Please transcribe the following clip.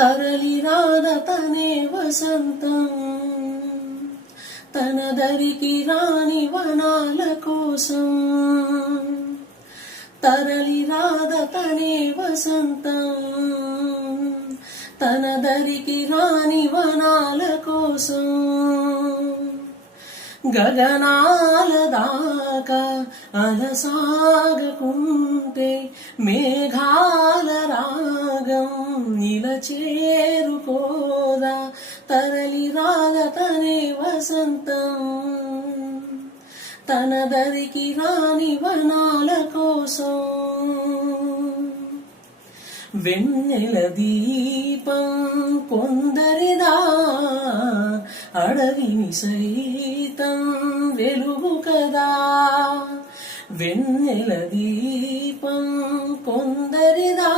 తరలి రాద తనే వసంతం, తన దరికి రాని వనాల కోసం. తరలి రాద తనే వసంతం, తన దరికి రాని వనాల కోసం. గగనాల దాకా అలసాగకుంటే మేఘాల రాగం ఇలా చేరుకోదా. తరలి రాగ తనే వసంతం, తన దరికి రాని వనాల కోసం. వెన్నెల దీపం కొందరిదా, అడవిని సైతం వెలుగు కదా. వెన్నెల దీపం కొందరిదా,